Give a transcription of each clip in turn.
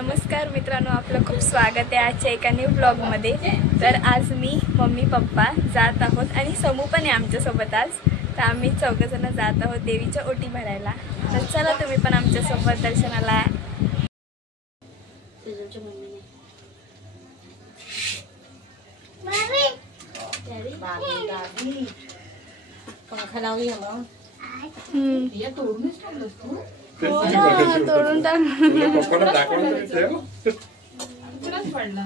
नमस्कार मित्रांनो, आपलं खूप स्वागत आहे आजच्या एका न्यू ब्लॉगमध्ये। तर आज मी मम्मी पप्पा जात आहोत आणि समू पण आहे आमच्यासोबत आज। तर आम्ही चौघजण जात आहोत देवीच्या ओटी भरायला। तर चला तुम्ही पण आमच्यासोबत दर्शनाला। पंखा लावूया मग। तोडून टाक। पडला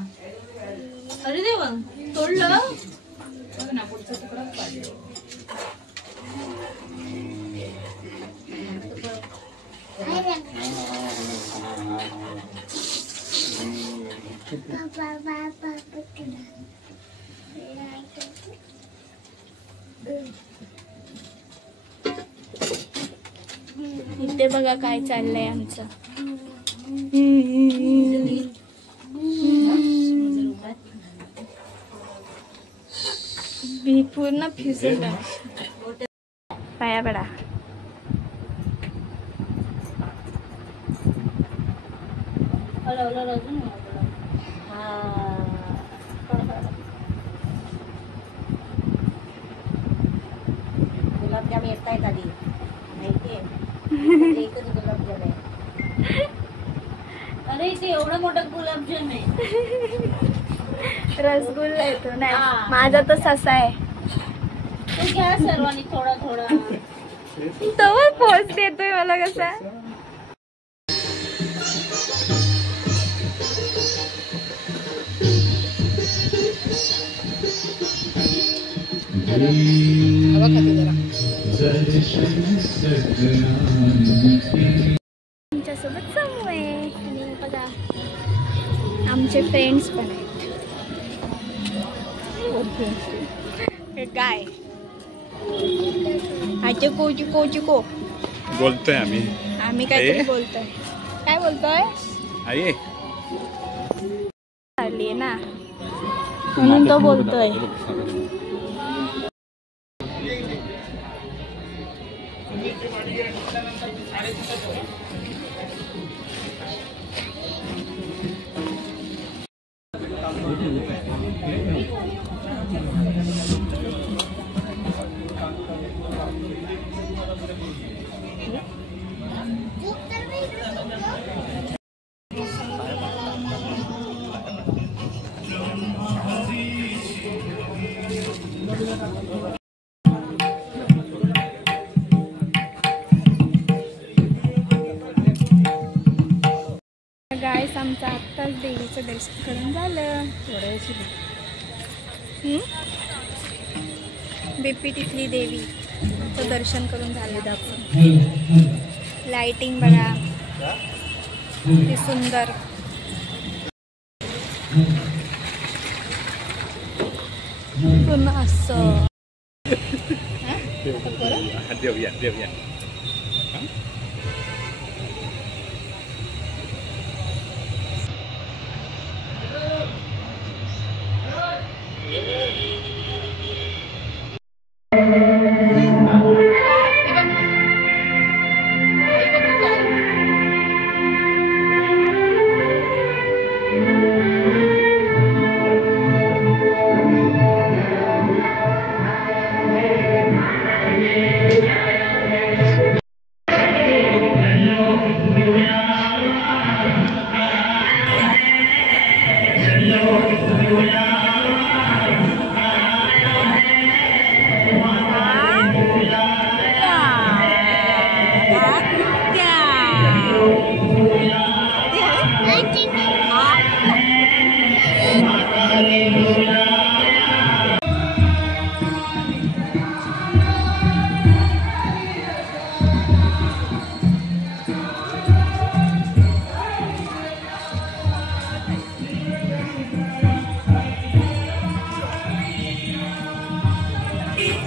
अरे देवा, तोडलं ना पुढचा तुकडाच पडला। इथे बघा काय चाललंय आमचं। मी पूर्ण फ्युजन पाया पडा। गुलाबजाम येत आहेत आधी माहितीये, एकच गुलाबजाम आहे। अरे इथे एवढा मोठा गुलाबजाम आहे। रसगुल्ला येतो नाही, माझा तर ससा आहे। तू घ्या सर्वांनी थोडा थोडा। तोवर पोच देतोय मला कसा। आमच्यासोबत समू आहे आणि बघा आमचे फ्रेंड्स पण आहेत। गाय चिको चिको चिको बोलतोय आम्ही काहीतरी बोलतोय। काय बोलतोय? आई आली ना म्हणून तो बोलतोय। गाईस आमचं आत्ताच देवीचं दर्शन करून झालं। बीपीटीतली देवीचं दर्शन करून झालं। आपण लाइटिंग बघा किती सुंदर। पूर्ण असं देवया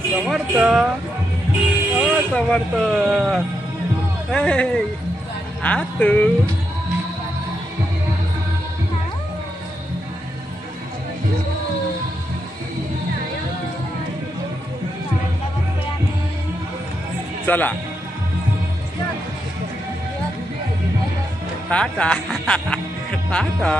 समर्थ समर्थ तू चला टाटा टाटा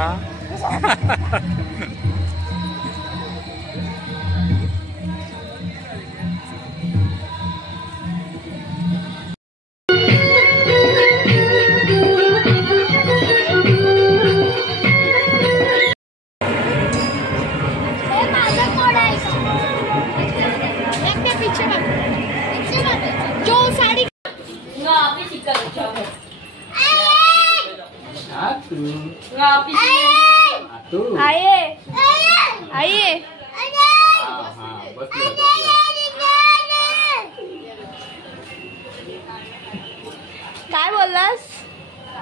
काय बोललास?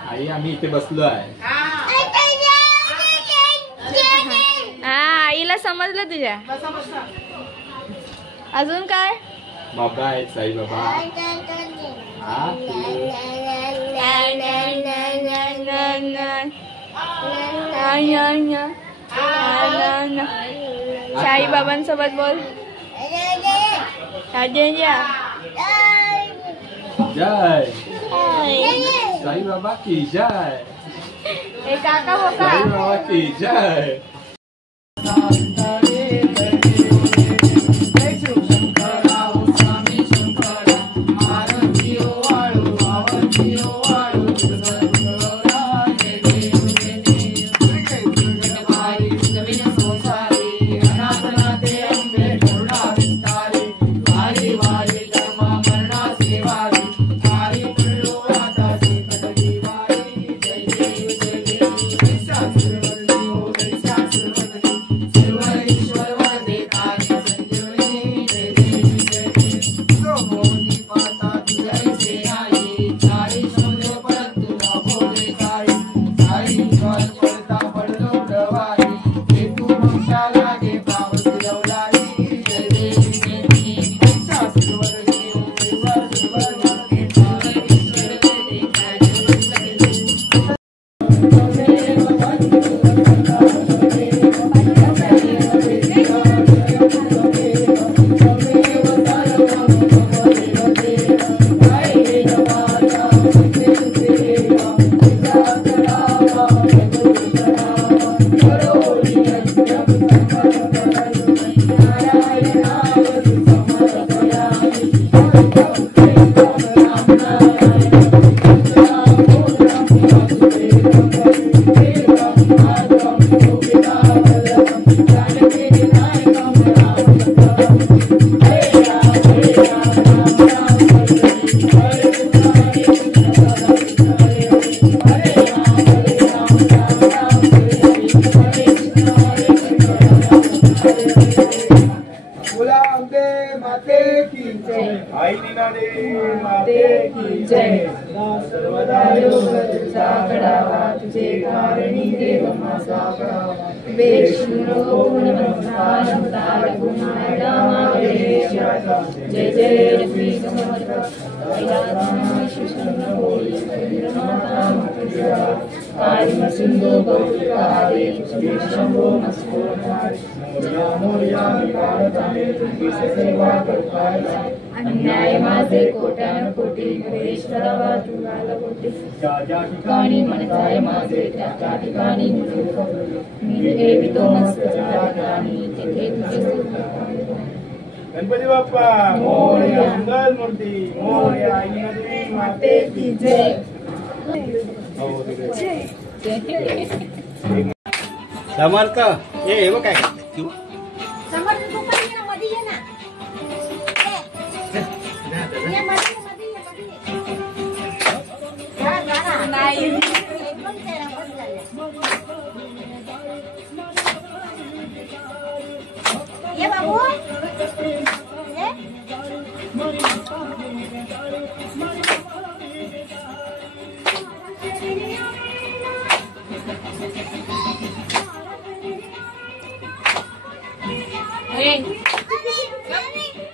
आई आम्ही इथे बसलो आहे. हा आईला समजलं तुझ्या. अजून काय? बाबा आहेत साई बाबा. साई बाबांसोबत बोल. जय साई बाबा की जय. हे काका बोका. साई बाबा की जय. जय जय अन्याय माझे कोट्यान कोटी द्वेष करावा तुला कोटी ज्या ठिकाणी म्हणताय माझे त्या ठिकाणी मी ठेवितो मस्तक त्या ठिकाणी तिथे तुझे गणपती बाप्पा मोरया. मंगल मूर्ती मोरया. माते की जय. समर्थ हे बघ काय समर्थ तू पण ये ना, मध्ये ये ना. ये मध्ये नाही. एकदम तेरा बस झाले. ये बाबू ये.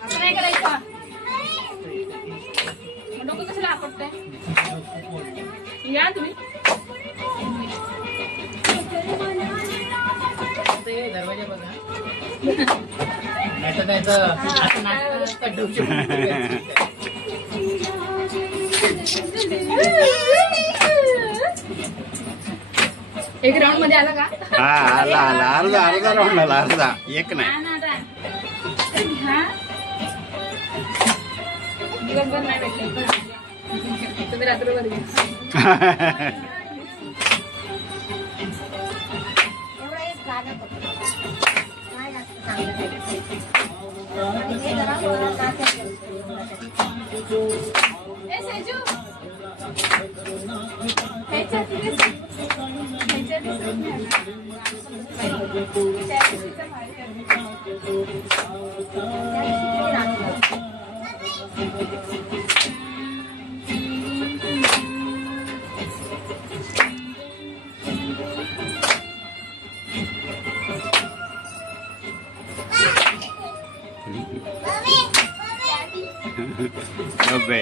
असं नाही करायचं. डोकं कसं आपटतंय. या तुम्ही दरवाजा बघा. नाही तर असं नाटक एक राऊंड मध्ये आला का? हा आला आला अर्धा अर्धा राऊंड आला अर्धा एक नाही. दिवसभर नाही भेटले तुम्ही रात्रभर घ्या. एवढं एक गाणं बघ. काय लागतं चांगलं ते. आणि हे जरा नाचायचं. ए सेजू ह्याच्यात दिसत नाही. त्या दिवशीचं भारी आहे. डबे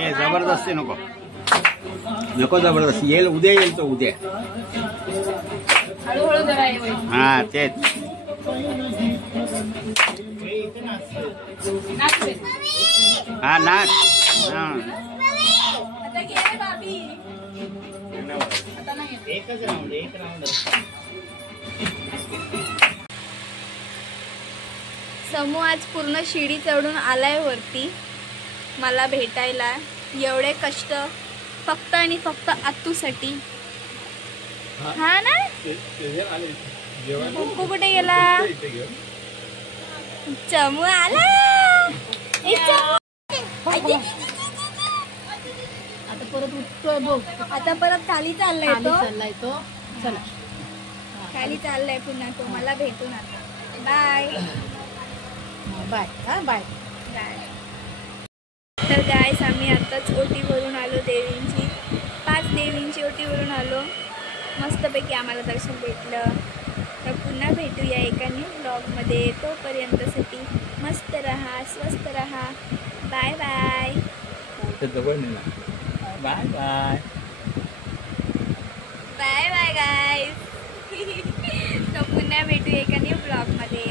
ए जबरदस्ती नको नको जबरदस्ती येईल उद्या येईल तो उद्या. हळूहळू जरा ये वय. हा तेच नाचते. हा नाच हा आता घे रे बाबी. आता नाही येत. एकच राऊंड एक राऊंड. समू आज पूर्ण शिडी चढून आलाय वरती मला भेटायला. एवढे कष्ट फक्त आणि फक्त आतूसाठी. हा ना कुंकू कुठे गेला? चमू आला. ए, चमू. आता परत उठतोय बघ. आता परत खाली चाललाय तो. चाललाय तो. चला खाली चाललाय पुन्हा तो मला भेटून आता. Bye bye. हा बाय. बाय. तर गायस आम्ही आत्ताच ओटी भरून आलो देवींची. 5 देवींची ओटी भरून आलो. मस्तपैकी आम्हाला दर्शन भेटलं. तर पुन्हा भेटूया एका न्यू ब्लॉगमध्ये. तोपर्यंतसाठी मस्त रहा स्वस्त रहा. Bye bye. जवळ नेला. Bye bye. Bye bye guys. तर पुन्हा भेटूया एका न्यू ब्लॉगमध्ये.